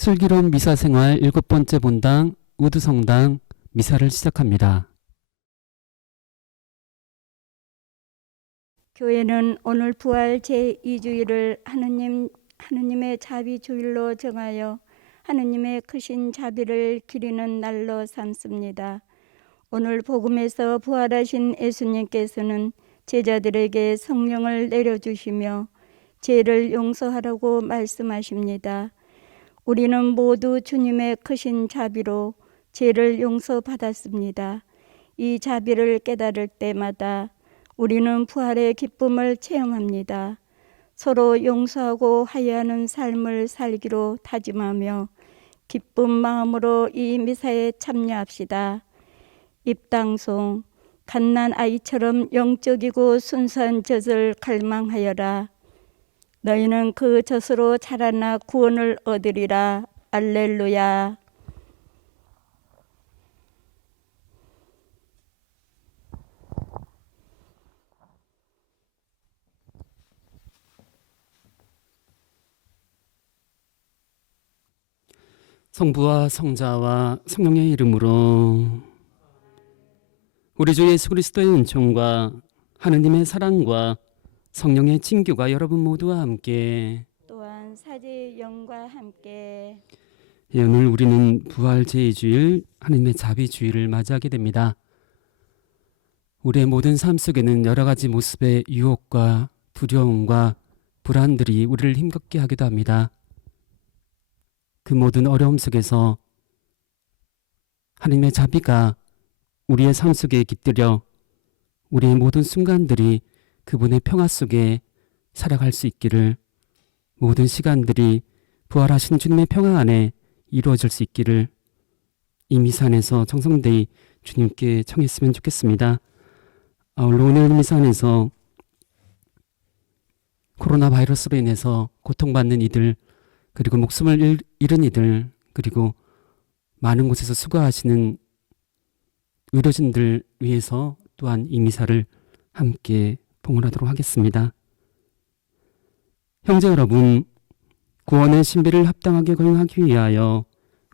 슬기로운 미사생활 7번째 본당 우두성당 미사를 시작합니다. 교회는 오늘 부활 제2주일을 하느님의 자비주일로 정하여 하느님의 크신 자비를 기리는 날로 삼습니다. 오늘 복음에서 부활하신 예수님께서는 제자들에게 성령을 내려주시며 죄를 용서하라고 말씀하십니다. 우리는 모두 주님의 크신 자비로 죄를 용서받았습니다. 이 자비를 깨달을 때마다 우리는 부활의 기쁨을 체험합니다. 서로 용서하고 화해하는 삶을 살기로 다짐하며 기쁜 마음으로 이 미사에 참여합시다. 입당송 갓난 아이처럼 영적이고 순수한 젖을 갈망하여라. 너희는 그 젖으로 자라나 구원을 얻으리라. 알렐루야. 성부와 성자와 성령의 이름으로. 우리 주 예수 그리스도의 은총과 하느님의 사랑과 성령의 친교가 여러분 모두와 함께. 또한 사제의 영과 함께. 오늘 우리는 부활 제2주일 하느님의 자비주일을 맞이하게 됩니다. 우리의 모든 삶 속에는 여러 가지 모습의 유혹과 두려움과 불안들이 우리를 힘겹게 하기도 합니다. 그 모든 어려움 속에서 하느님의 자비가 우리의 삶 속에 깃들여 우리의 모든 순간들이 그분의 평화 속에 살아갈 수 있기를, 모든 시간들이 부활하신 주님의 평화 안에 이루어질 수 있기를 이 미사 안에서 정성되이 주님께 청했으면 좋겠습니다. 오늘 미사 안에서 코로나 바이러스로 인해서 고통받는 이들, 그리고 목숨을 잃은 이들, 그리고 많은 곳에서 수고하시는 의료진들 위해서 또한 이 미사를 함께 봉헌하도록 하겠습니다. 형제 여러분, 구원의 신비를 합당하게 거행하기 위하여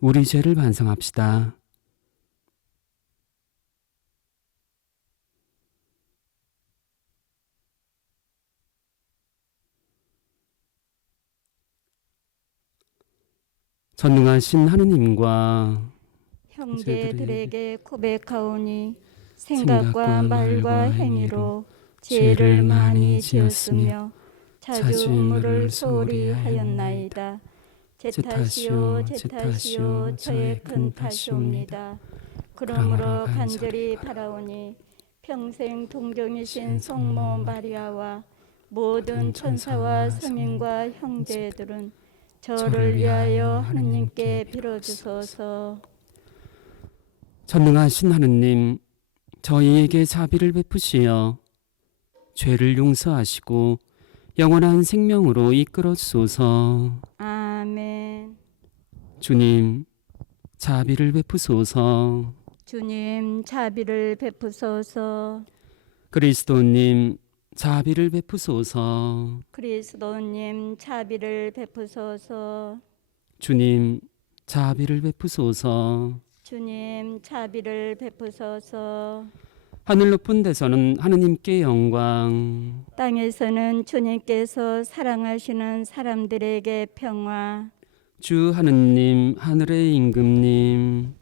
우리 죄를 반성합시다. 전능하신 하느님과 형제들에게 고백하오니 생각과 말과 행위로 죄를 많이 지었으며 자주 음모를 소홀히 하였나이다. 제 탓이요 저의 큰 탓이옵니다. 그러므로 간절히 바라오니 평생 동정이신 성모 마리아와 모든 천사와 성인과 형제들은 저를 위하여 하느님께 빌어주소서. 전능하신 하느님, 저희에게 자비를 베푸시어 죄를 용서하시고 영원한 생명으로 이끌어 주소서. 아멘. 주님, 자비를 베푸소서. 주님 자비를 베푸소서. 그리스도님, 자비를 베푸소서. 그리스도님 자비를 베푸소서. 주님, 자비를 베푸소서. 주님 자비를 베푸소서. 하늘 높은 데서는 하느님께 영광, 땅에서는 주님께서 사랑하시는 사람들에게 평화. 주 하느님, 하늘의 임금님,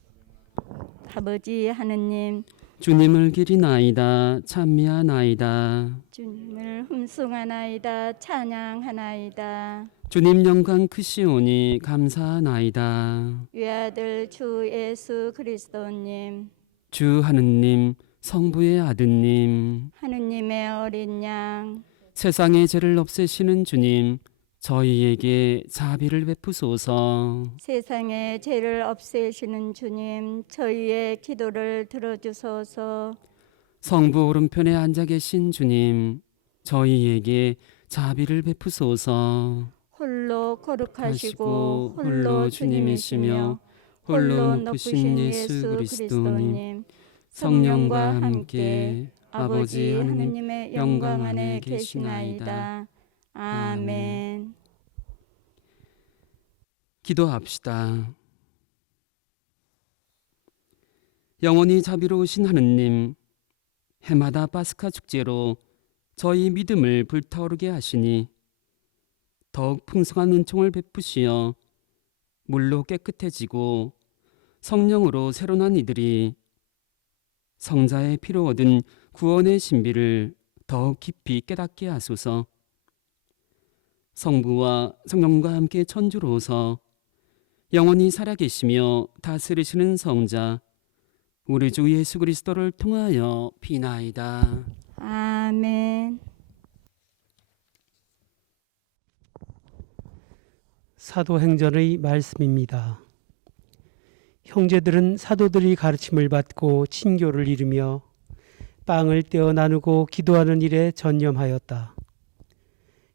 아버지 하느님, 주님을 기리나이다, 찬미하나이다. 주님을 흠숭하나이다, 찬양하나이다. 주님 영광 크시오니 감사하나이다. 외아들 주 예수 그리스도님, 주 하느님, 성부의 아드님, 하느님의 어린 양, 세상의 죄를 없애시는 주님, 저희에게 자비를 베푸소서. 세상의 죄를 없애시는 주님, 저희의 기도를 들어주소서. 성부 오른편에 앉아 계신 주님, 저희에게 자비를 베푸소서. 홀로 거룩하시고 홀로 주님이시며 홀로 높으신 예수 그리스도님, 성령과 함께 아버지 하느님의 영광 안에 계시나이다. 아멘. 기도합시다. 영원히 자비로우신 하느님, 해마다 파스카 축제로 저희 믿음을 불타오르게 하시니 더욱 풍성한 은총을 베푸시어 물로 깨끗해지고 성령으로 새로 난 이들이 성자의 피로 얻은 구원의 신비를 더욱 깊이 깨닫게 하소서. 성부와 성령과 함께 천주로서 영원히 살아계시며 다스리시는 성자 우리 주 예수 그리스도를 통하여 비나이다. 아멘. 사도행전의 말씀입니다. 형제들은 사도들이 가르침을 받고 친교를 이루며 빵을 떼어 나누고 기도하는 일에 전념하였다.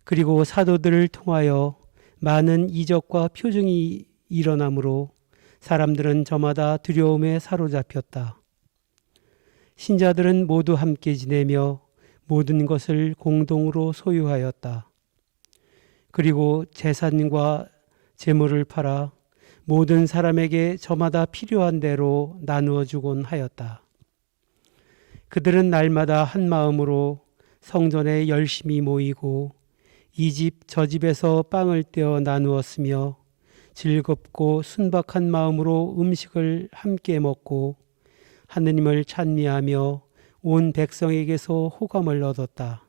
그리고 사도들을 통하여 많은 이적과 표징이 일어나므로 사람들은 저마다 두려움에 사로잡혔다. 신자들은 모두 함께 지내며 모든 것을 공동으로 소유하였다. 그리고 재산과 재물을 팔아 모든 사람에게 저마다 필요한 대로 나누어 주곤 하였다. 그들은 날마다 한 마음으로 성전에 열심히 모이고 이 집 저 집에서 빵을 떼어 나누었으며 즐겁고 순박한 마음으로 음식을 함께 먹고 하느님을 찬미하며 온 백성에게서 호감을 얻었다.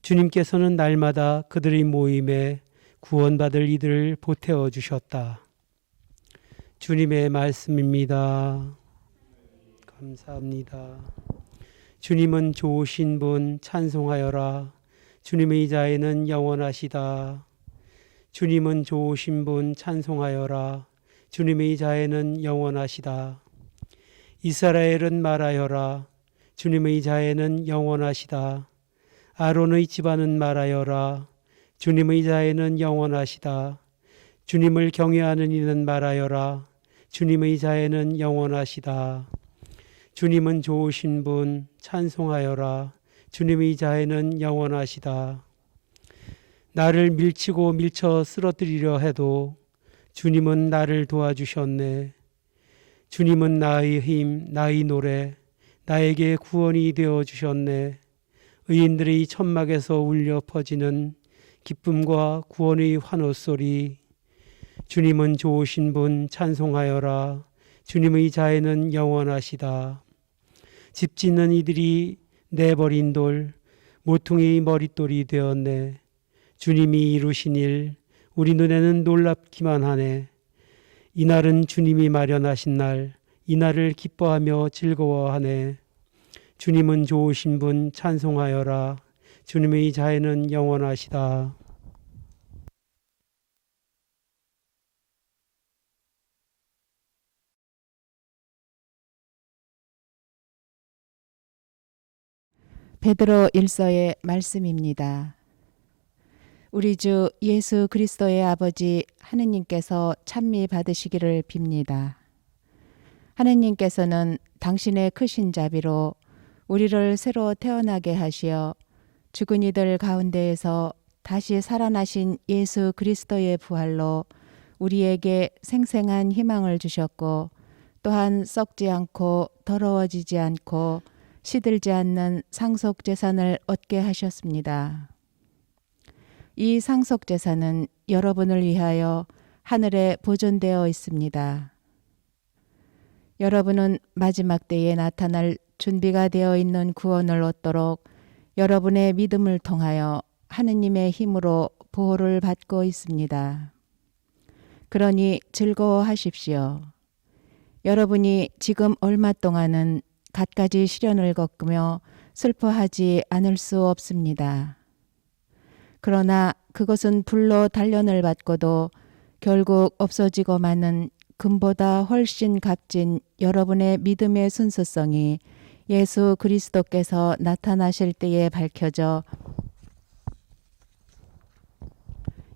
주님께서는 날마다 그들의 모임에 구원받을 이들을 보태어 주셨다. 주님의 말씀입니다. 감사합니다. 주님은 좋으신 분 찬송하여라. 주님의 자애는 영원하시다. 주님은 좋으신 분 찬송하여라. 주님의 자애는 영원하시다. 이스라엘은 말하여라. 주님의 자애는 영원하시다. 아론의 집안은 말하여라. 주님의 자애는 영원하시다. 주님을 경외하는 이는 말하여라. 주님의 자애는 영원하시다. 주님은 좋으신 분 찬송하여라. 주님의 자애는 영원하시다. 나를 밀치고 밀쳐 쓰러뜨리려 해도 주님은 나를 도와주셨네. 주님은 나의 힘, 나의 노래, 나에게 구원이 되어 주셨네. 의인들의 천막에서 울려 퍼지는 기쁨과 구원의 환호소리. 주님은 좋으신 분 찬송하여라. 주님의 자애는 영원하시다. 집 짓는 이들이 내버린 돌, 모퉁이의 머릿돌이 되었네. 주님이 이루신 일, 우리 눈에는 놀랍기만 하네. 이날은 주님이 마련하신 날, 이날을 기뻐하며 즐거워하네. 주님은 좋으신 분 찬송하여라. 주님의 자애는 영원하시다. 베드로 1서의 말씀입니다. 우리 주 예수 그리스도의 아버지 하느님께서 찬미 받으시기를 빕니다. 하느님께서는 당신의 크신 자비로 우리를 새로 태어나게 하시어 죽은 이들 가운데에서 다시 살아나신 예수 그리스도의 부활로 우리에게 생생한 희망을 주셨고, 또한 썩지 않고 더러워지지 않고 시들지 않는 상속 재산을 얻게 하셨습니다. 이 상속 재산은 여러분을 위하여 하늘에 보존되어 있습니다. 여러분은 마지막 때에 나타날 준비가 되어 있는 구원을 얻도록 여러분의 믿음을 통하여 하느님의 힘으로 보호를 받고 있습니다. 그러니 즐거워하십시오. 여러분이 지금 얼마 동안은 갖가지 시련을 겪으며 슬퍼하지 않을 수 없습니다. 그러나 그것은 불로 단련을 받고도 결국 없어지고 마는 금보다 훨씬 값진 여러분의 믿음의 순수성이 예수 그리스도께서 나타나실 때에 밝혀져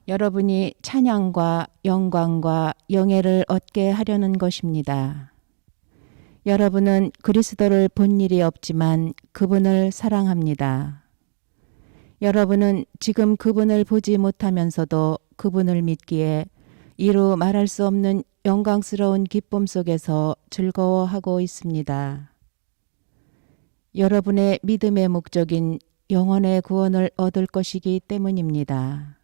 여러분이 찬양과 영광과 영예를 얻게 하려는 것입니다. 여러분은 그리스도를 본 일이 없지만 그분을 사랑합니다. 여러분은 지금 그분을 보지 못하면서도 그분을 믿기에 이루 말할 수 없는 영광스러운 기쁨 속에서 즐거워하고 있습니다. 여러분의 믿음의 목적인 영혼의 구원을 얻을 것이기 때문입니다.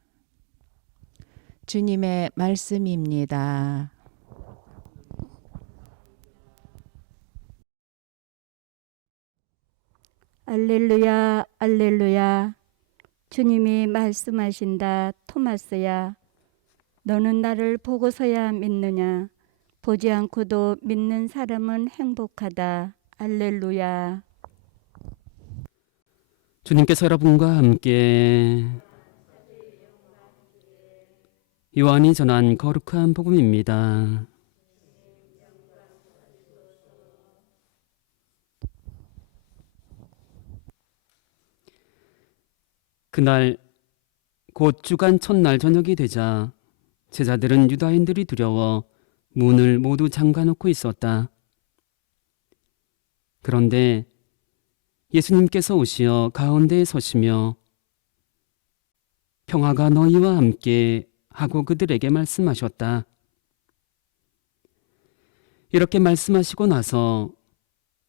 주님의 말씀입니다. 알렐루야, 알렐루야. 주님이 말씀하신다. 토마스야, 너는 나를 보고서야 믿느냐? 보지 않고도 믿는 사람은 행복하다. 알렐루야. 주님께서 여러분과 함께 요한이 전한 거룩한 복음입니다. 그날 곧 주간 첫날 저녁이 되자 제자들은 유다인들이 두려워 문을 모두 잠가놓고 있었다. 그런데 예수님께서 오시어 가운데에 서시며 평화가 너희와 함께 하고 그들에게 말씀하셨다. 이렇게 말씀하시고 나서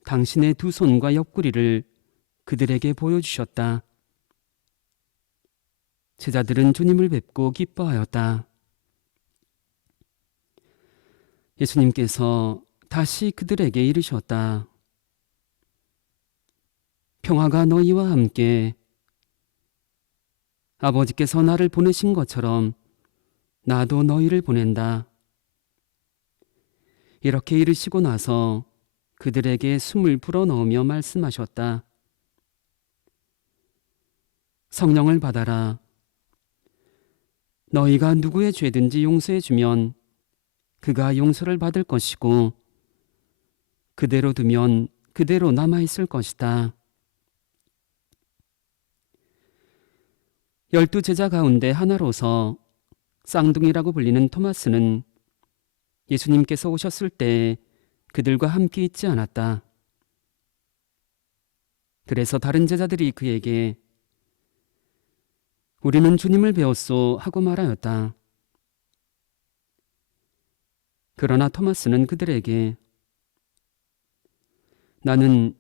당신의 두 손과 옆구리를 그들에게 보여주셨다. 제자들은 주님을 뵙고 기뻐하였다. 예수님께서 다시 그들에게 이르셨다. 평화가 너희와 함께. 아버지께서 나를 보내신 것처럼 나도 너희를 보낸다. 이렇게 이르시고 나서 그들에게 숨을 불어넣으며 말씀하셨다. 성령을 받아라. 너희가 누구의 죄든지 용서해 주면 그가 용서를 받을 것이고 그대로 두면 그대로 남아있을 것이다. 12 제자 가운데 하나로서 쌍둥이라고 불리는 토마스는 예수님께서 오셨을 때 그들과 함께 있지 않았다. 그래서 다른 제자들이 그에게 우리는 주님을 배웠소 하고 말하였다. 그러나 토마스는 그들에게 나는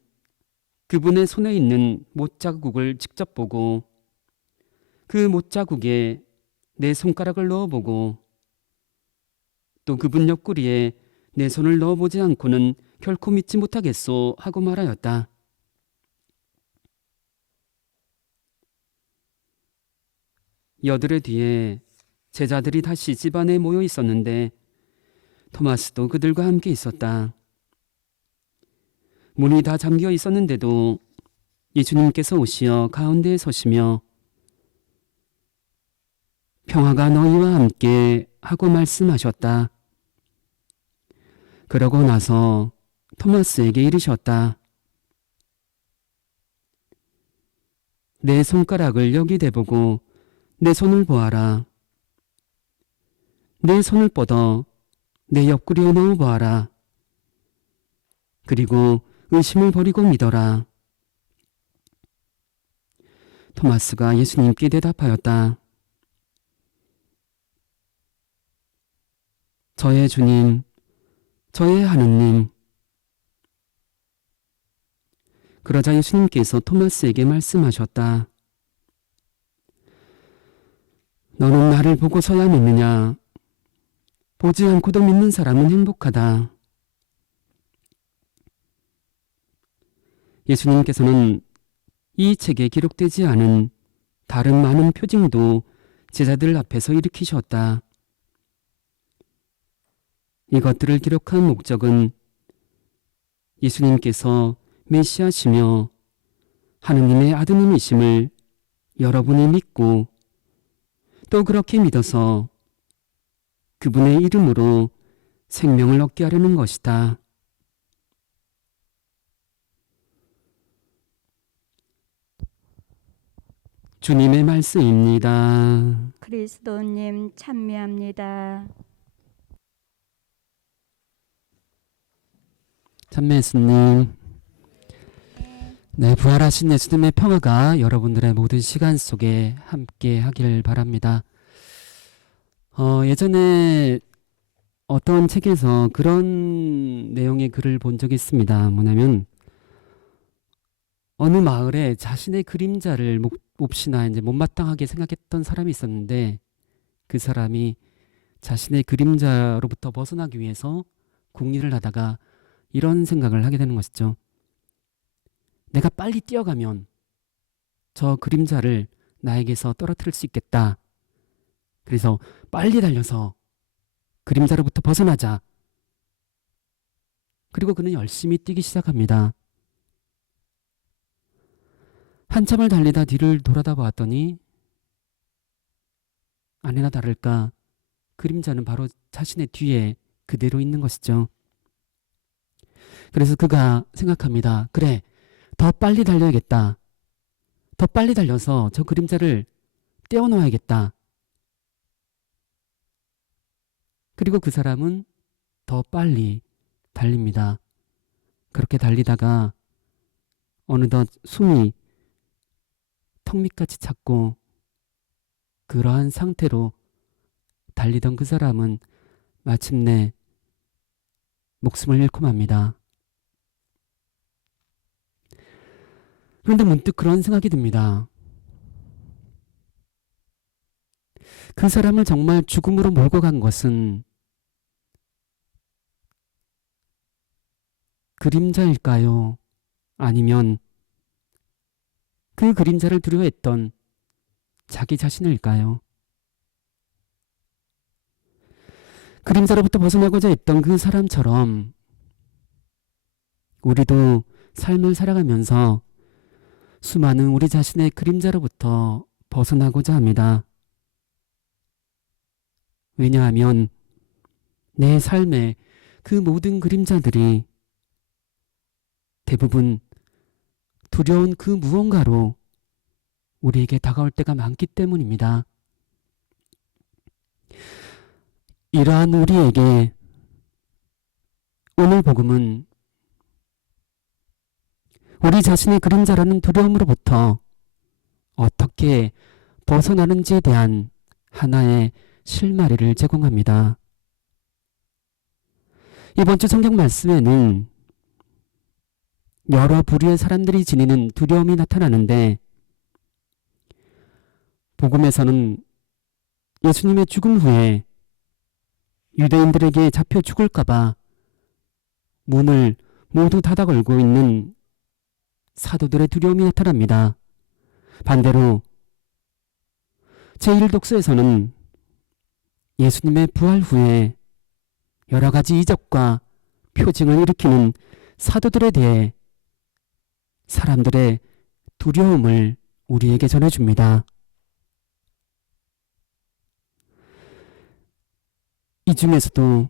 그분의 손에 있는 못자국을 직접 보고 그 못자국에 내 손가락을 넣어보고 또 그분 옆구리에 내 손을 넣어보지 않고는 결코 믿지 못하겠소 하고 말하였다. 여드레 뒤에 제자들이 다시 집안에 모여 있었는데 토마스도 그들과 함께 있었다. 문이 다 잠겨 있었는데도 예수님께서 오시어 가운데에 서시며 평화가 너희와 함께 하고 말씀하셨다. 그러고 나서 토마스에게 이르셨다. 내 손가락을 여기 대보고 내 손을 보아라. 내 손을 뻗어 내 옆구리에 넣어 보아라. 그리고 의심을 버리고 믿어라. 토마스가 예수님께 대답하였다. 저의 주님, 저의 하느님. 그러자 예수님께서 토마스에게 말씀하셨다. 너는 나를 보고서야 믿느냐? 보지 않고도 믿는 사람은 행복하다. 예수님께서는 이 책에 기록되지 않은 다른 많은 표징도 제자들 앞에서 일으키셨다. 이것들을 기록한 목적은 예수님께서 메시아시며 하느님의 아드님이심을 여러분이 믿고 또 그렇게 믿어서 그분의 이름으로 생명을 얻게 하려는 것이다. 주님의 말씀입니다. 그리스도님 찬미합니다. 참매 예수님. 네, 부활하신 예수님의 평화가 여러분들의 모든 시간 속에 함께 하길 바랍니다. 예전에 어떤 책에서 그런 내용의 글을 본 적이 있습니다. 뭐냐면 어느 마을에 자신의 그림자를 몹시나 이제 못마땅하게 생각했던 사람이 있었는데 그 사람이 자신의 그림자로부터 벗어나기 위해서 궁리를 하다가 이런 생각을 하게 되는 것이죠. 내가 빨리 뛰어가면 저 그림자를 나에게서 떨어뜨릴 수 있겠다. 그래서 빨리 달려서 그림자로부터 벗어나자. 그리고 그는 열심히 뛰기 시작합니다. 한참을 달리다 뒤를 돌아다 보았더니 아니나 다를까 그림자는 바로 자신의 뒤에 그대로 있는 것이죠. 그래서 그가 생각합니다. 그래, 더 빨리 달려야겠다. 더 빨리 달려서 저 그림자를 떼어놓아야겠다. 그리고 그 사람은 더 빨리 달립니다. 그렇게 달리다가 어느덧 숨이 턱 밑까지 찼고 그러한 상태로 달리던 그 사람은 마침내 목숨을 잃고 맙니다. 그런데 문득 그런 생각이 듭니다. 그 사람을 정말 죽음으로 몰고 간 것은 그림자일까요? 아니면 그 그림자를 두려워했던 자기 자신일까요? 그림자로부터 벗어나고자 했던 그 사람처럼 우리도 삶을 살아가면서 수많은 우리 자신의 그림자로부터 벗어나고자 합니다. 왜냐하면 내 삶의 그 모든 그림자들이 대부분 두려운 그 무언가로 우리에게 다가올 때가 많기 때문입니다. 이러한 우리에게 오늘 복음은 우리 자신의 그림자라는 두려움으로부터 어떻게 벗어나는지에 대한 하나의 실마리를 제공합니다. 이번 주 성경 말씀에는 여러 부류의 사람들이 지니는 두려움이 나타나는데 복음에서는 예수님의 죽음 후에 유대인들에게 잡혀 죽을까봐 문을 모두 닫아 걸고 있는 사도들의 두려움이 나타납니다. 반대로 제1독서에서는 예수님의 부활 후에 여러 가지 이적과 표징을 일으키는 사도들에 대해 사람들의 두려움을 우리에게 전해줍니다. 이 중에서도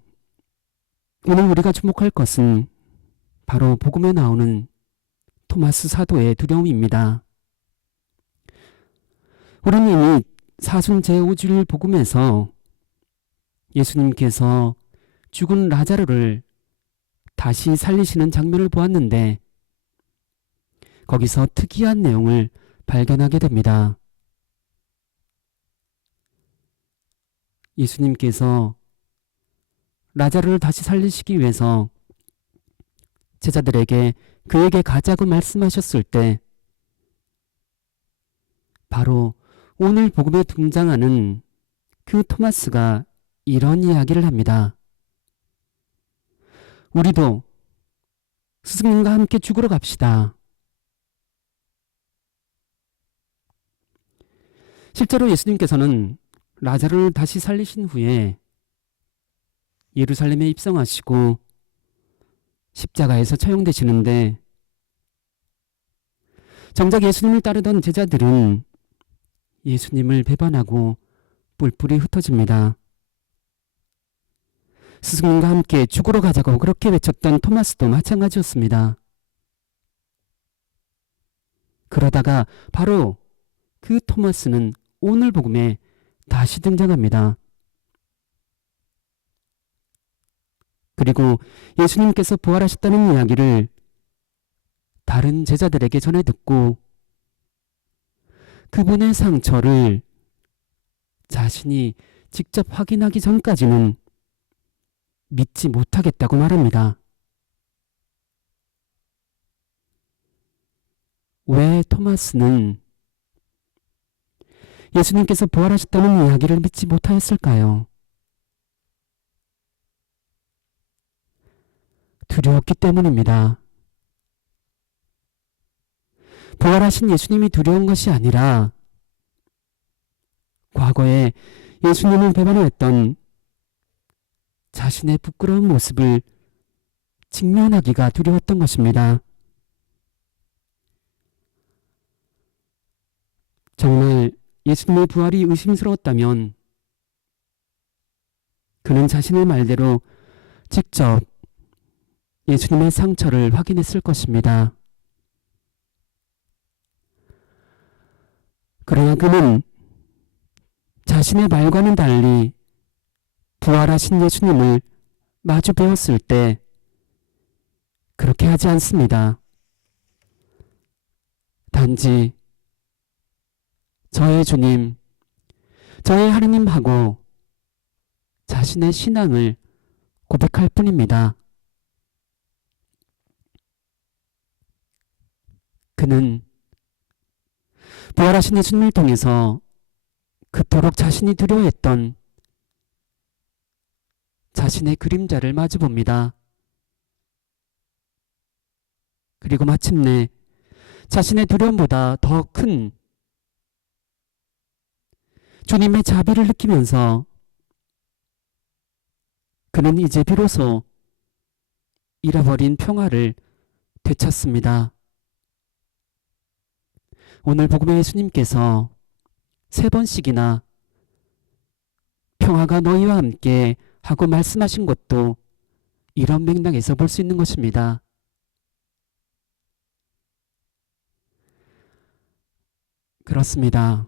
오늘 우리가 주목할 것은 바로 복음에 나오는 토마스 사도의 두려움입니다. 우리는 이미 사순 제5주일 복음에서 예수님께서 죽은 라자로를 다시 살리시는 장면을 보았는데 거기서 특이한 내용을 발견하게 됩니다. 예수님께서 라자로를 다시 살리시기 위해서 제자들에게 그에게 가자고 말씀하셨을 때 바로 오늘 복음에 등장하는 그 토마스가 이런 이야기를 합니다. 우리도 스승님과 함께 죽으러 갑시다. 실제로 예수님께서는 라자로를 다시 살리신 후에 예루살렘에 입성하시고 십자가에서 처형되시는데 정작 예수님을 따르던 제자들은 예수님을 배반하고 뿔뿔이 흩어집니다. 스승님과 함께 죽으러 가자고 그렇게 외쳤던 토마스도 마찬가지였습니다. 그러다가 바로 그 토마스는 오늘 복음에 다시 등장합니다. 그리고 예수님께서 부활하셨다는 이야기를 다른 제자들에게 전해 듣고 그분의 상처를 자신이 직접 확인하기 전까지는 믿지 못하겠다고 말합니다. 왜 토마스는 예수님께서 부활하셨다는 이야기를 믿지 못하였을까요? 두려웠기 때문입니다. 부활하신 예수님이 두려운 것이 아니라 과거에 예수님을 배반했던 자신의 부끄러운 모습을 직면하기가 두려웠던 것입니다. 정말 예수님의 부활이 의심스러웠다면 그는 자신의 말대로 직접 예수님의 상처를 확인했을 것입니다. 그러나 그는 자신의 말과는 달리 부활하신 예수님을 마주 배웠을 때 그렇게 하지 않습니다. 단지 저의 주님, 저의 하느님하고 자신의 신앙을 고백할 뿐입니다. 그는 부활하신 예수님을 통해서 그토록 자신이 두려워했던 자신의 그림자를 마주봅니다. 그리고 마침내 자신의 두려움보다 더 큰 주님의 자비를 느끼면서 그는 이제 비로소 잃어버린 평화를 되찾습니다. 오늘 복음의 예수님께서 3번씩이나 평화가 너희와 함께 하고 말씀하신 것도 이런 맥락에서 볼 수 있는 것입니다. 그렇습니다.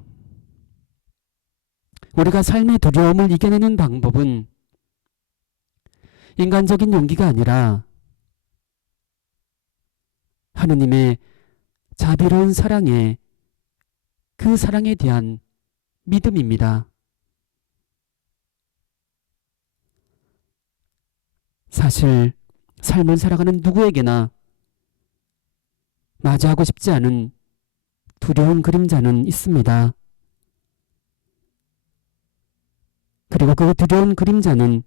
우리가 삶의 두려움을 이겨내는 방법은 인간적인 용기가 아니라 하느님의 자비로운 사랑에 그 사랑에 대한 믿음입니다. 사실 삶을 살아가는 누구에게나 맞이하고 싶지 않은 두려운 그림자는 있습니다. 그리고 그 두려운 그림자는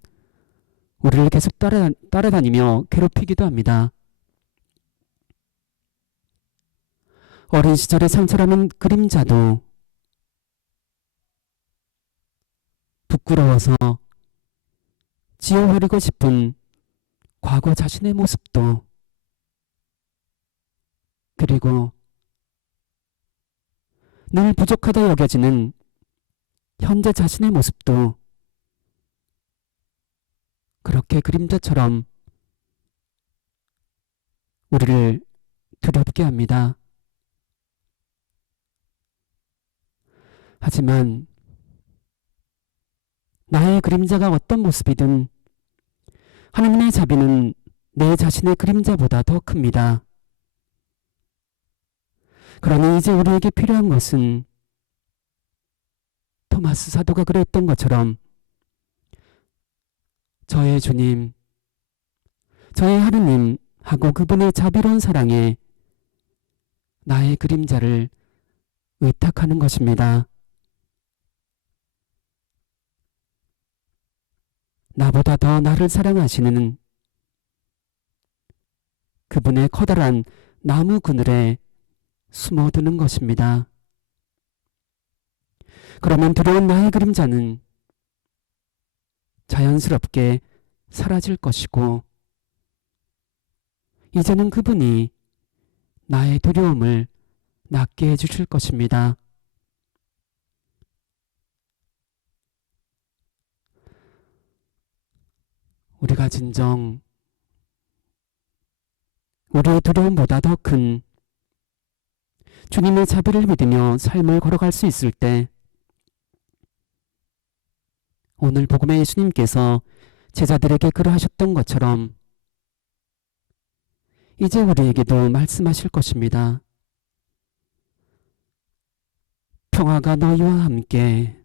우리를 계속 따라다니며 괴롭히기도 합니다. 어린 시절의 상처라는 그림자도 부끄러워서 지워버리고 싶은 과거 자신의 모습도 그리고 늘 부족하다 여겨지는 현재 자신의 모습도 그렇게 그림자처럼 우리를 두렵게 합니다. 하지만 나의 그림자가 어떤 모습이든 하나님의 자비는 내 자신의 그림자보다 더 큽니다. 그러니 이제 우리에게 필요한 것은 토마스 사도가 그랬던 것처럼 저의 주님, 저의 하느님 하고 그분의 자비로운 사랑에 나의 그림자를 의탁하는 것입니다. 나보다 더 나를 사랑하시는 그분의 커다란 나무 그늘에 숨어드는 것입니다. 그러면 두려운 나의 그림자는 자연스럽게 사라질 것이고 이제는 그분이 나의 두려움을 낫게 해주실 것입니다. 우리가 진정 우리의 두려움보다 더 큰 주님의 자비를 믿으며 삶을 걸어갈 수 있을 때 오늘 복음의 예수님께서 제자들에게 그러하셨던 것처럼 이제 우리에게도 말씀하실 것입니다. 평화가 너희와 함께.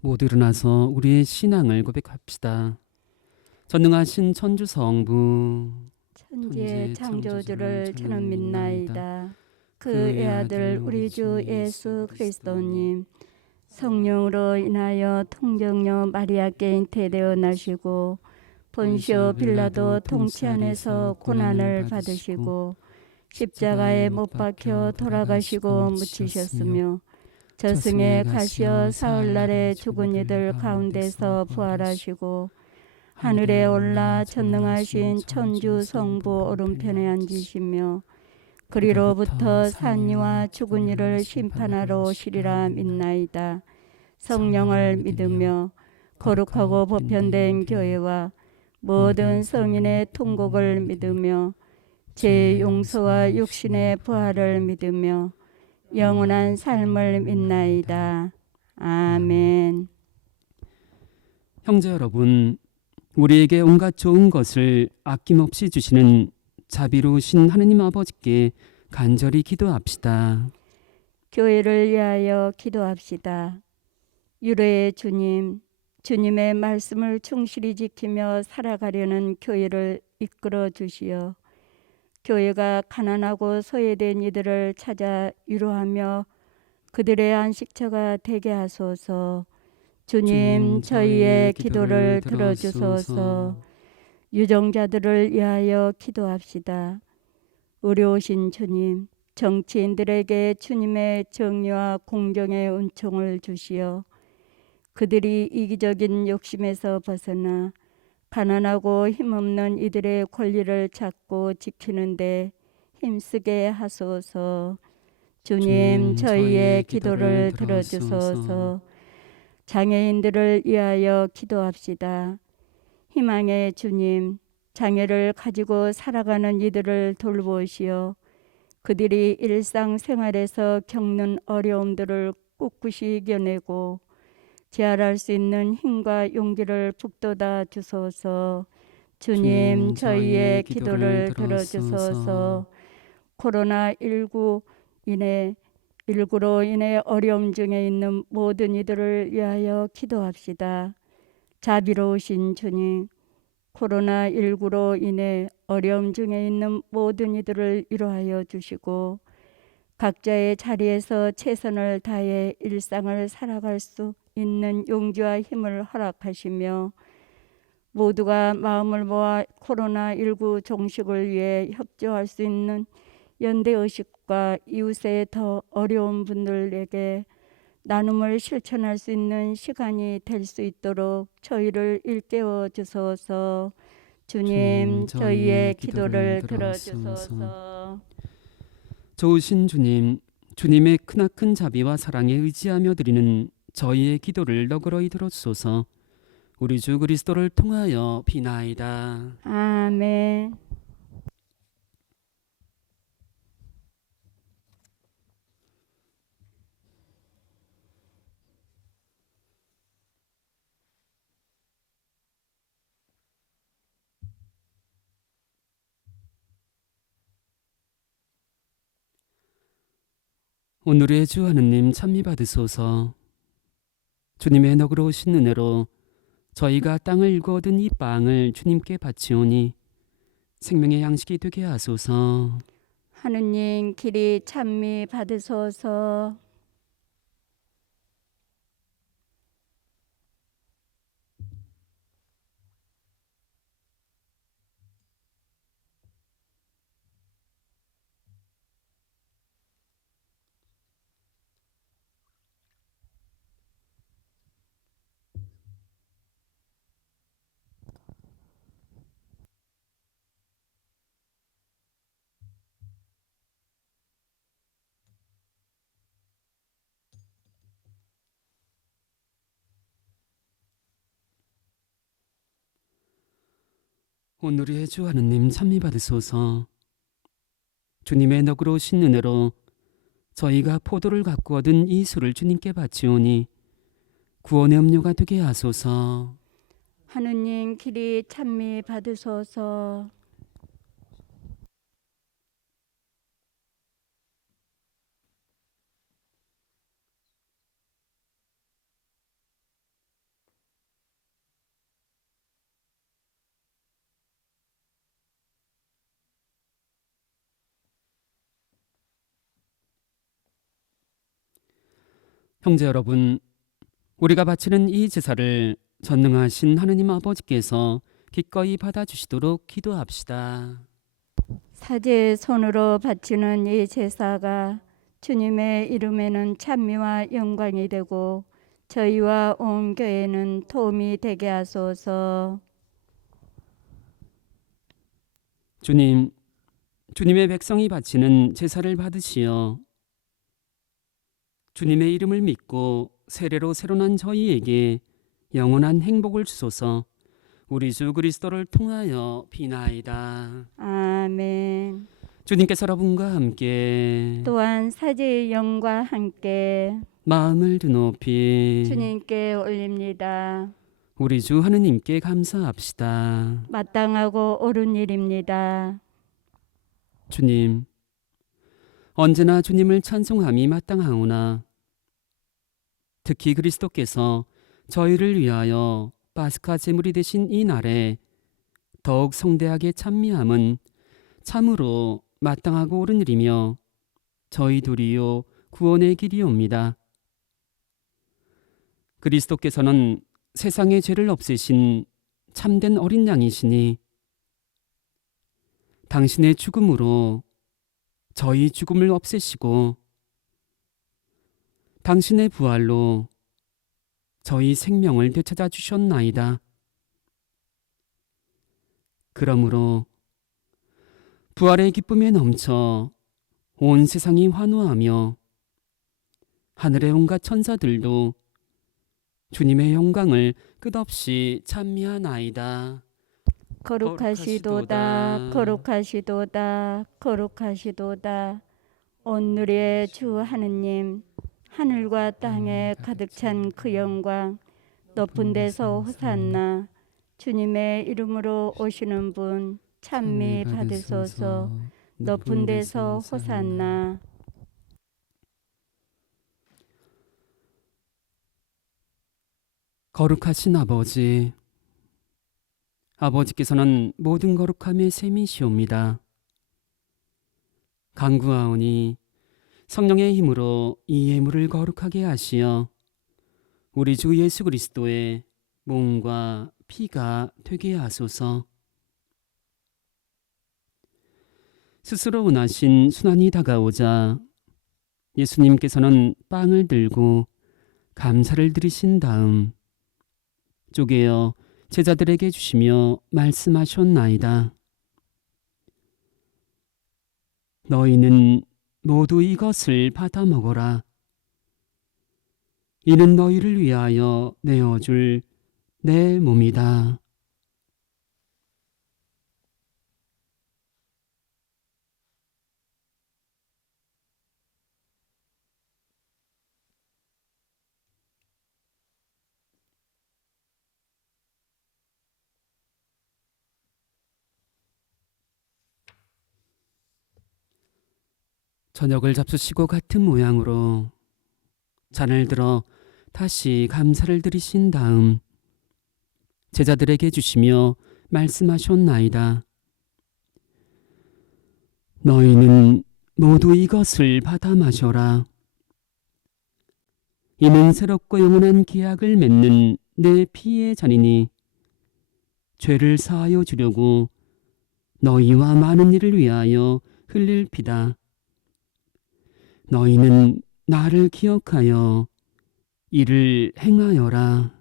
모두 일어나서 우리의 신앙을 고백합시다. 전능하신 천주 성부 천지의 창조주를 저는 믿나이다. 그 그의 애아들 우리 주 예수 그리스도님 성령으로 인하여 통정녀 마리아께 잉태되어 나시고 본시오 빌라도 통치 안에서 고난을 받으시고 십자가에 못 박혀 돌아가시고 묻히셨으며 저승에 가시어 사흘날에 죽은 이들 가운데서 부활하시고 하늘에 올라 전능하신 천주 성부 오른편에 앉으시며 그리로부터 산이와 죽은 이를 심판하러 오시리라 믿나이다. 성령을 믿으며 거룩하고 보편된 교회와 모든 성인의 통곡을 믿으며 죄의 용서와 육신의 부활을 믿으며 영원한 삶을 믿나이다. 아멘. 형제 여러분, 우리에게 온갖 좋은 것을 아낌없이 주시는 자비로우신 하느님 아버지께 간절히 기도합시다. 교회를 위하여 기도합시다. 유래의 주님, 주님의 말씀을 충실히 지키며 살아가려는 교회를 이끌어 주시어 교회가 가난하고 소외된 이들을 찾아 위로하며 그들의 안식처가 되게 하소서. 주님, 저희의 기도를 들어주소서. 유정자들을 위하여 기도합시다. 의로우신 주님, 정치인들에게 주님의 정의와 공정의 은총을 주시어 그들이 이기적인 욕심에서 벗어나 가난하고 힘없는 이들의 권리를 찾고 지키는데 힘쓰게 하소서. 주님, 저희의 기도를 들어주소서. 장애인들을 위하여 기도합시다. 희망의 주님, 장애를 가지고 살아가는 이들을 돌보시어 그들이 일상생활에서 겪는 어려움들을 꿋꿋이 이겨내고 재활할 수 있는 힘과 용기를 북돋아 주소서. 주님, 저희의 기도를 들어주소서. 코로나19로 인해 어려움 중에 있는 모든 이들을 위하여 기도합시다. 자비로우신 주님, 코로나19로 인해 어려움 중에 있는 모든 이들을 위로하여 주시고 각자의 자리에서 최선을 다해 일상을 살아갈 수 있는 용기와 힘을 허락하시며 모두가 마음을 모아 코로나19 종식을 위해 협조할 수 있는 연대의식과 이웃의 더 어려운 분들에게 나눔을 실천할 수 있는 시간이 될 수 있도록 저희를 일깨워 주소서. 주님, 저희의 기도를 들어주소서. 좋으신 주님, 주님의 크나큰 자비와 사랑에 의지하며 드리는 저희의 기도를 너그러이 들어주소서. 우리 주 그리스도를 통하여 비나이다. 아멘. 오늘의 주 하느님 찬미 받으소서. 주님의 너그러우신 은혜로 저희가 땅을 일구 얻은 이 빵을 주님께 바치오니 생명의 양식이 되게 하소서. 하느님 길이 찬미 받으소서. 오늘의 주 하느님 찬미 받으소서. 주님의 너그러우신 은혜로 저희가 포도를 갖고 얻은 이 술을 주님께 바치오니 구원의 음료가 되게 하소서. 하느님 길이 찬미 받으소서. 형제 여러분, 우리가 바치는 이 제사를 전능하신 하느님 아버지께서 기꺼이 받아주시도록 기도합시다. 사제의 손으로 바치는 이 제사가 주님의 이름에는 찬미와 영광이 되고 저희와 온 교회는 도움이 되게 하소서. 주님, 주님의 백성이 바치는 제사를 받으시어 주님의 이름을 믿고 세례로 새로난 저희에게 영원한 행복을 주소서. 우리 주 그리스도를 통하여 비나이다. 아멘. 주님께서 여러분과 함께 또한 사제의 영과 함께 마음을 드높이 주님께 올립니다. 우리 주 하느님께 감사합시다. 마땅하고 옳은 일입니다. 주님, 언제나 주님을 찬송함이 마땅하오나 특히 그리스도께서 저희를 위하여 파스카 제물이 되신 이 날에 더욱 성대하게 찬미함은 참으로 마땅하고 옳은 일이며 저희 도리요 구원의 길이옵니다. 그리스도께서는 세상의 죄를 없애신 참된 어린 양이시니 당신의 죽음으로 저희 죽음을 없애시고 당신의 부활로 저희 생명을 되찾아 주셨나이다. 그러므로 부활의 기쁨에 넘쳐 온 세상이 환호하며 하늘의 온갖 천사들도 주님의 영광을 끝없이 찬미하나이다. 거룩하시도다 거룩하시도다 거룩하시도다. 온누리의 주 하느님, 하늘과 땅에 가득 찬 그 영광, 높은 데서 호산나. 주님의 이름으로 오시는 분 찬미 받으소서. 높은 데서 호산나. 거룩하신 아버지, 아버지께서는 모든 거룩함의 셈이시옵니다. 간구하오니 성령의 힘으로 이 예물을 거룩하게 하시어 우리 주 예수 그리스도의 몸과 피가 되게 하소서. 스스로 원하신 순환이 다가오자 예수님께서는 빵을 들고 감사를 드리신 다음 쪼개어 제자들에게 주시며 말씀하셨나이다. 너희는 모두 이것을 받아 먹어라. 이는 너희를 위하여 내어줄 내 몸이다. 저녁을 잡수시고 같은 모양으로 잔을 들어 다시 감사를 드리신 다음 제자들에게 주시며 말씀하셨나이다. 너희는 모두 이것을 받아 마셔라. 이는 새롭고 영원한 계약을 맺는 내 피의 잔이니 죄를 사하여 주려고 너희와 많은 이를 위하여 흘릴 피다. 너희는 나를 기억하여 이를 행하여라.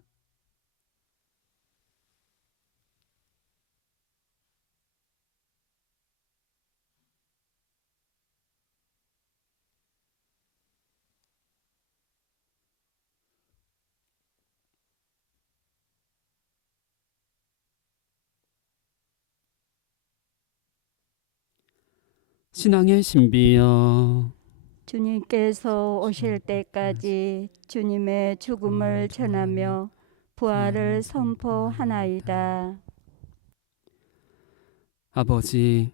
신앙의 신비여, 주님께서 오실 때까지 주님의 죽음을 전하며 부활을 선포하나이다. 아버지,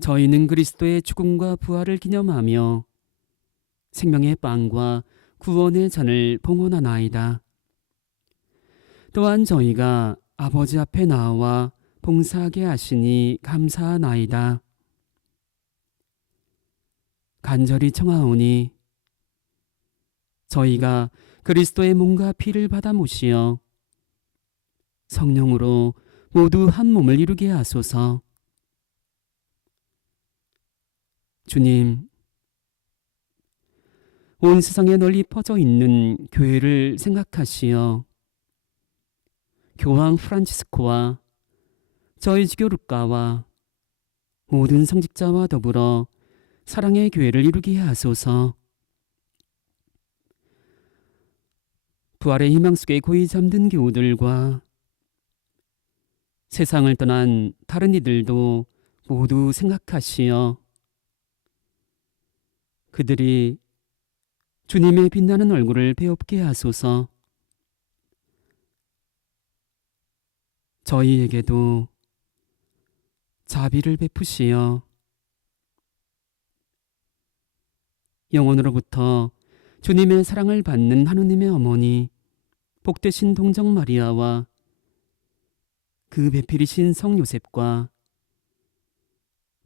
저희는 그리스도의 죽음과 부활을 기념하며 생명의 빵과 구원의 잔을 봉헌하나이다. 또한 저희가 아버지 앞에 나와 봉사하게 하시니 감사하나이다. 간절히 청하오니 저희가 그리스도의 몸과 피를 받아 모시어 성령으로 모두 한 몸을 이루게 하소서. 주님, 온 세상에 널리 퍼져 있는 교회를 생각하시어 교황 프란치스코와 저희 지교 루카와 모든 성직자와 더불어 사랑의 교회를 이루게 하소서. 부활의 희망 속에 고이 잠든 교우들과 세상을 떠난 다른 이들도 모두 생각하시어 그들이 주님의 빛나는 얼굴을 배웁게 하소서. 저희에게도 자비를 베푸시어 영원으로부터 주님의 사랑을 받는 하느님의 어머니 복되신 동정 마리아와 그 배필이신 성 요셉과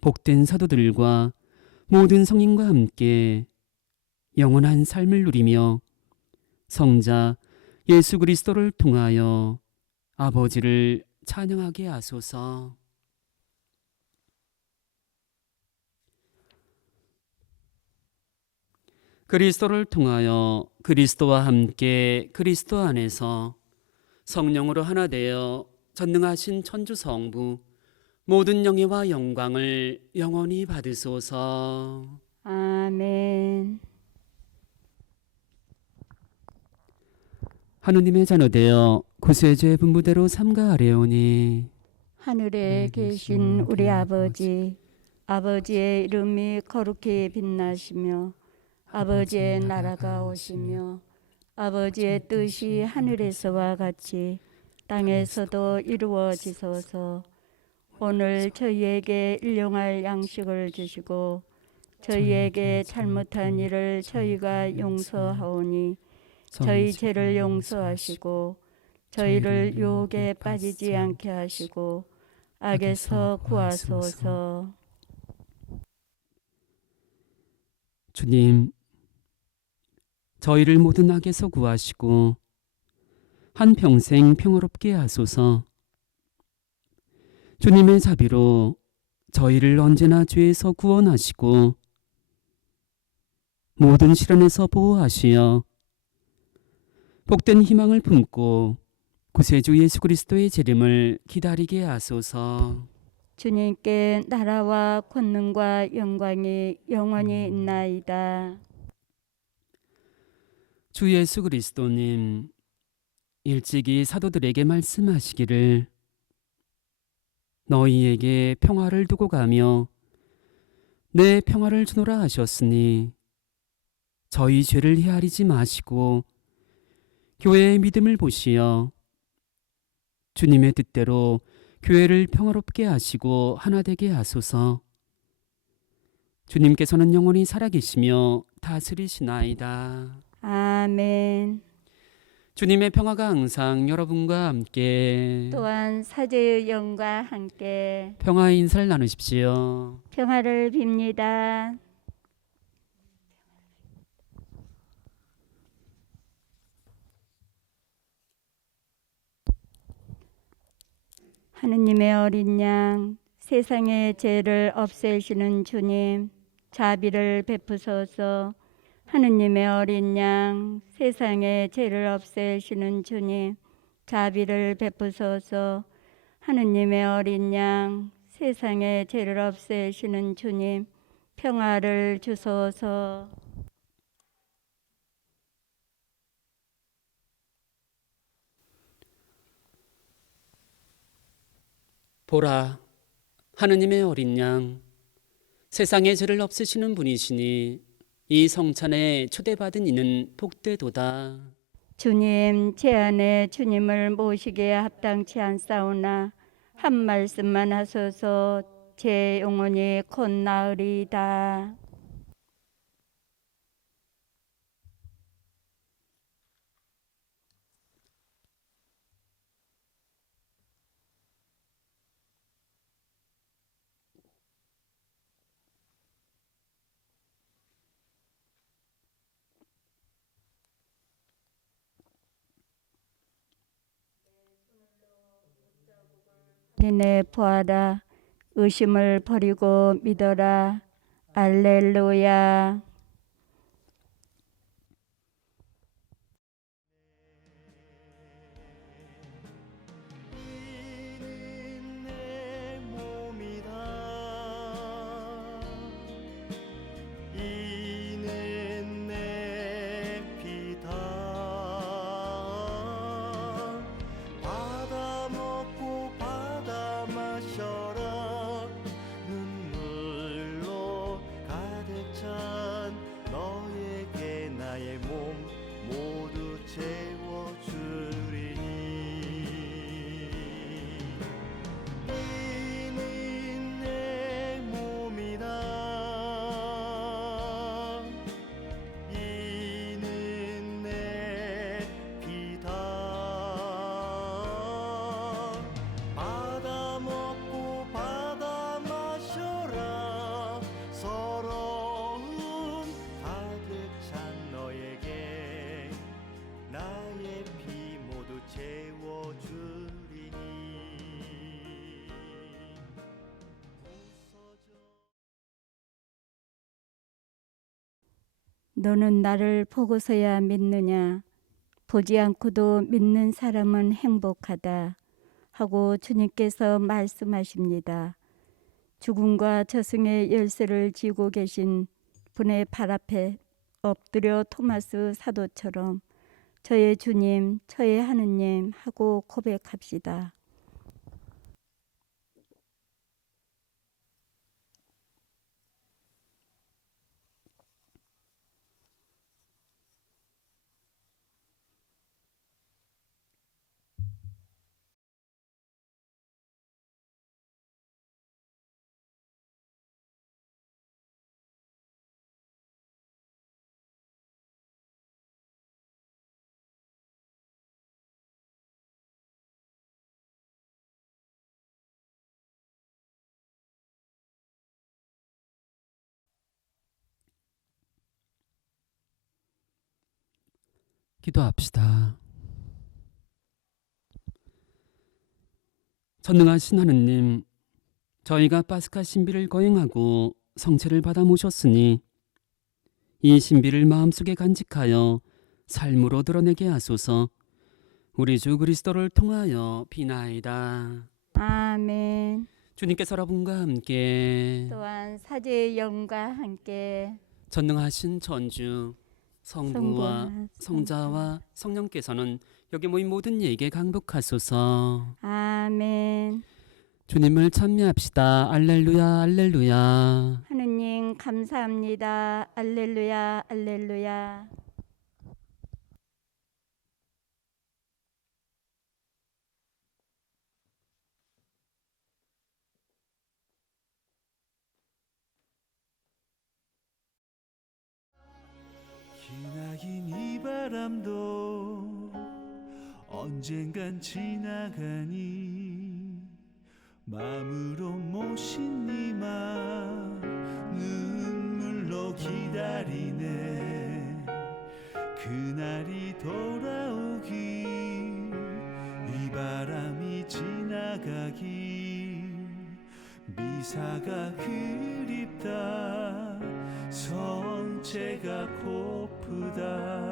복된 사도들과 모든 성인과 함께 영원한 삶을 누리며 성자 예수 그리스도를 통하여 아버지를 찬양하게 하소서. 그리스도를 통하여 그리스도와 함께 그리스도 안에서 성령으로 하나 되어 전능하신 천주 성부 모든 영예와 영광을 영원히 받으소서. 아멘. 하느님의 자녀되어 구세주의 분부대로 삼가하려오니 하늘에 계신 우리 아버지, 아버지의 이름이 거룩히 빛나시며 아버지의 나라가 오시며 아버지의 뜻이 하늘에서와 같이 땅에서도 이루어지소서. 오늘 저희에게 일용할 양식을 주시고 저희에게 잘못한 일을 저희가 용서하오니 저희 죄를 용서하시고 저희를 유혹에 빠지지 않게 하시고 악에서 구하소서. 주님, 저희를 모든 악에서 구하시고 한평생 평화롭게 하소서. 주님의 자비로 저희를 언제나 죄에서 구원하시고 모든 시련에서 보호하시어 복된 희망을 품고 구세주 예수 그리스도의 재림을 기다리게 하소서. 주님께 나라와 권능과 영광이 영원히 있나이다. 주 예수 그리스도님, 일찍이 사도들에게 말씀하시기를 너희에게 평화를 두고 가며 내 평화를 주노라 하셨으니 저희 죄를 헤아리지 마시고 교회의 믿음을 보시어 주님의 뜻대로 교회를 평화롭게 하시고 하나 되게 하소서. 주님께서는 영원히 살아계시며 다스리시나이다. 아멘. 주님의 평화가 항상 여러분과 함께 또한 사제의 영과 함께 평화의 인사를 나누십시오. 평화를 빕니다. 하느님의 어린 양, 세상의 죄를 없애시는 주님, 자비를 베푸소서. 하느님의 어린 양, 세상의 죄를 없애시는 주님, 자비를 베푸소서. 하느님의 어린 양, 세상의 죄를 없애시는 주님, 평화를 주소서. 보라, 하느님의 어린 양, 세상의 죄를 없애시는 분이시니 이 성찬에 초대받은 이는 복되도다. 주님, 제 안에 주님을 모시기에 합당치 않사오나 한 말씀만 하소서. 제 영혼이 곧 나으리이다. 니네 부하라. 의심을 버리고 믿어라. 알렐루야. 이는 내 몸이다. 이는 내 피다. 받아 먹고 받아 마셔라. 눈물로 가득 찬 너에게 나의 몸 모두 채워주리니. 이는 내 몸이다. 이는 내 피다. 받아 먹고 받아 마셔라. 서러움 가득 찬 너에게 나의 피 모두 채워주리니. 너는 나를 보고서야 믿느냐? 보지 않고도 믿는 사람은 행복하다. 하고 주님께서 말씀하십니다. 죽음과 저승의 열쇠를 쥐고 계신 분의 발 앞에 엎드려 토마스 사도처럼 저의 주님, 저의 하느님 하고 고백합시다. 기도합시다. 전능하신 하느님, 저희가 파스카 신비를 거행하고 성체를 받아 모셨으니 이 신비를 마음속에 간직하여 삶으로 드러내게 하소서. 우리 주 그리스도를 통하여 비나이다. 아멘. 주님께서 여러분과 함께 또한 사제의 영과 함께 전능하신 전주 성부와 성자와 성령께서는 여기 모인 모든 이에게 강복하소서. 아멘. 주님을 찬미합시다. 알렐루야 알렐루야. 하느님 감사합니다. 알렐루야 알렐루야. 기나긴 이 바람도 언젠간 지나가니 마음으로 모신 이만 눈물로 기다리네. 그날이 돌아오길 이 바람이 지나가길 미사가 그립다. 성체가 고프다.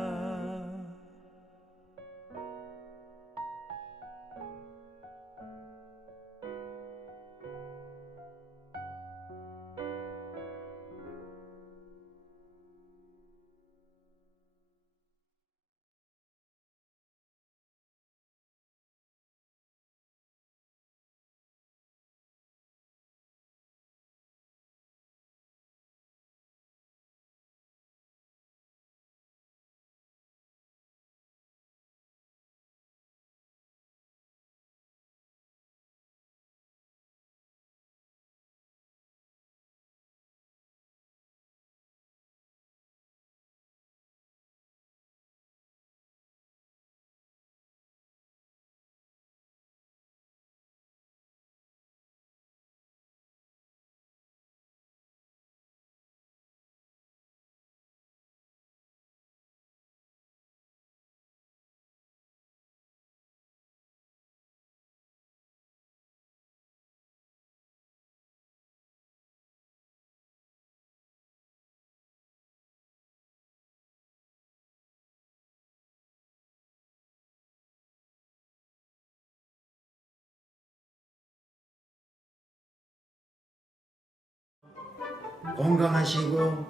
건강하시고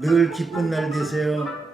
늘 기쁜 날 되세요.